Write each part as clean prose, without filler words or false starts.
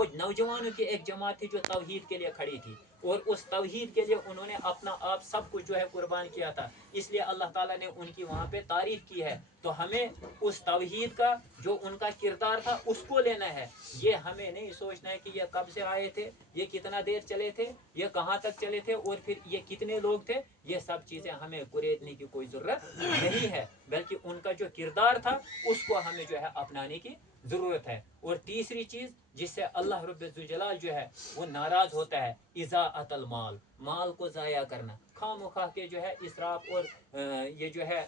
वो नौजवानों की एक जमात थी जो तौहीद के लिए खड़ी थी, और उस तौहीद के लिए उन्होंने अपना आप सब कुछ जो है कुर्बान किया था, इसलिए अल्लाह ताला ने उनकी वहाँ पे तारीफ की है। तो हमें उस तौहीद का जो उनका किरदार था उसको लेना है। ये हमें नहीं सोचना है कि ये कब से आए थे, ये कितना देर चले थे, ये कहाँ तक चले थे, और फिर ये कितने लोग थे। ये सब चीज़ें हमें कुरेदने की कोई ज़रूरत नहीं है, बल्कि उनका जो किरदार था उसको हमें जो है अपनाने की ज़रूरत है। और तीसरी चीज़ जिससे अल्लाह रब्बुल जलाल जो है वो नाराज़ होता है, इज़ाअतल माल, माल को ज़ाया करना, खामखा के जो है इसराफ और ये जो है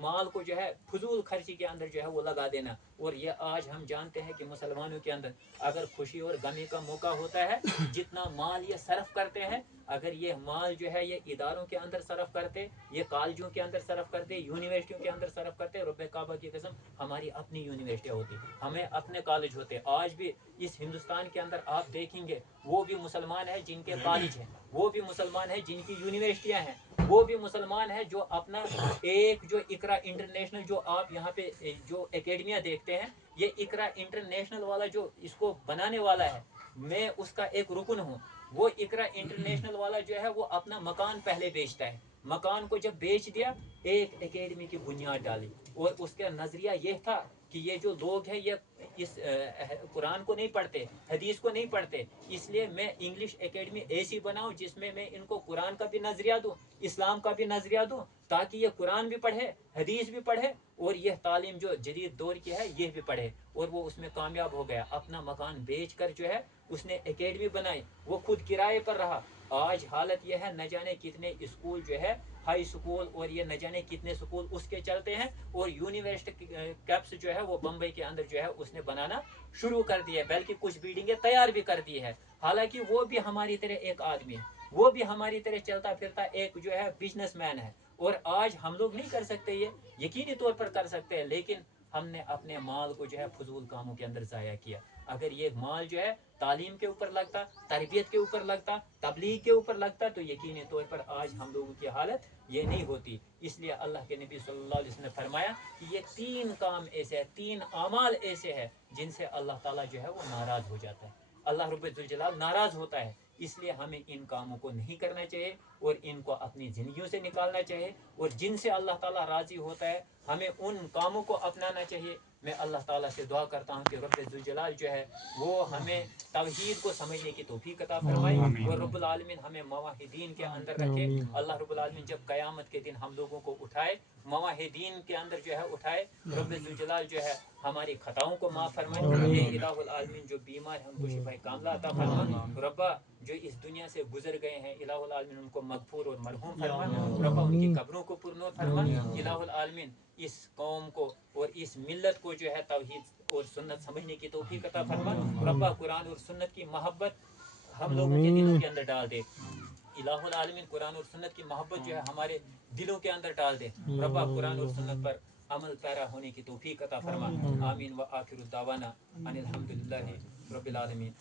माल को जो है फजूल खर्ची के अंदर जो है वो लगा देना। और ये आज हम जानते हैं कि मुसलमानों के अंदर अगर खुशी और गमी का मौका होता है, जितना माल ये सर्फ करते हैं, अगर ये माल जो है ये इदारों के अंदर सर्फ करते, ये कॉलेजों के अंदर सर्फ करते, यूनिवर्सिटियों के अंदर सर्फ करते, रब्बे काबा की कसम हमारी अपनी यूनिवर्सिटियाँ होती, हमें अपने कॉलेज होते। आज भी इस हिंदुस्तान के अंदर आप देखेंगे वो भी मुसलमान है जिनके कॉलेज हैं, वो भी मुसलमान है जिनकी यूनिवर्सिटियाँ हैं, वो भी मुसलमान है जो अपना एक जो इकरा इंटरनेशनल जो आप यहाँ पे जो एकेडमियाँ देखते हैं, ये इकरा इंटरनेशनल वाला जो इसको बनाने वाला है, मैं उसका एक रुकन हूँ। वो इकरा इंटरनेशनल वाला जो है वो अपना मकान पहले बेचता है, मकान को जब बेच दिया एक एकेडमी की बुनियाद डाली, और उसका नज़रिया ये था कि ये जो लोग हैं ये इस कुरान को नहीं पढ़ते, हदीस को नहीं पढ़ते, इसलिए मैं इंग्लिश एकेडमी ऐसी बनाऊं जिसमें मैं इनको कुरान का भी नज़रिया दूं, इस्लाम का भी नज़रिया दूं, ताकि ये कुरान भी पढ़े, हदीस भी पढ़े, और यह तालीम जो जदीद दौर की है ये भी पढ़े। और वो उसमें कामयाब हो गया, अपना मकान बेच कर जो है उसने एकेडमी बनाई, वो खुद किराए पर रहा। आज हालत यह है, न जाने कितने स्कूल जो है हाई स्कूल और ये न जाने कितने स्कूल उसके चलते हैं, और यूनिवर्सिटी कैंपस जो है वो बम्बई के अंदर जो है उसने बनाना शुरू कर दिया, बल्कि कुछ बिल्डिंगें तैयार भी कर दी है। हालांकि वो भी हमारी तरह एक आदमी है, वो भी हमारी तरह चलता फिरता एक जो है बिजनेसमैन है। और आज हम लोग नहीं कर सकते, ये यकीनी तौर पर कर सकते हैं, लेकिन हमने अपने माल को जो है फजूल कामों के अंदर ज़ाया किया। अगर ये माल जो है तालीम के ऊपर लगता, तरबियत के ऊपर लगता, तबलीग के ऊपर लगता, तो यकीनी तौर पर आज हम लोगों की हालत ये नहीं होती। इसलिए अल्लाह के नबी सल्लल्लाहु अलैहि वसल्लम ने फरमाया कि ये 3 काम ऐसे हैं, 3 अमाल ऐसे हैं जिनसे अल्लाह ताला जो है वो नाराज़ हो जाता है, अल्लाह रब्बुल जलाल नाराज़ होता है। इसलिए हमें इन कामों को नहीं करना चाहिए और इनको अपनी ज़िंदगियों से निकालना चाहिए, और जिनसे अल्लाह ताला राज़ी होता है हमें उन कामों को अपनाना चाहिए। मैं अल्लाह ताला से दुआ करता हूँ कि रब्बुल जलाल जो है वो हमें तौहीद को समझने की तौफीक अता फरमाए, और रब्बुल आलमीन हमें मवाहिदीन के अंदर रखे। अल्लाह रब्बुल आलमीन जब क़यामत के दिन हम लोगों को उठाए, मवाहिदीन के अंदर जो है उठाए, रब्बुल जलाल जो है हमारी खताओं को माफ़ फरमाए। ये इलाहुल आलमीन जो बीमार है उनको शिफाए कामला अता फरमा। रब्बा जो इस दुनिया से गुजर गए हैं, इलाहुल आलमीन उनको मगफूर और मरहूम फरमा। रब्बा उनकी कब्रों को पुरनूर फरमा। इलाहुल आलमीन इस कौम को और इस मिल्लत को जो है तौहीद और सुन्नत समझने की तौफीक अता फरमा। रब्बा कुरान और सुन्नत की मोहब्बत हम लोगों के दिलों के अंदर डाल दे। इलाहुल आलमीन कुरान और सुन्नत की मोहब्बत जो है हमारे दिलों के अंदर डाल दे। रब्बा कुरान और सुन्नत पर अमल पैरा होने की तौफीक अता फरमा। आमीन व आखिरु दावाना अनिल हम्दुलिल्लाहि रब्बिल आलमीन।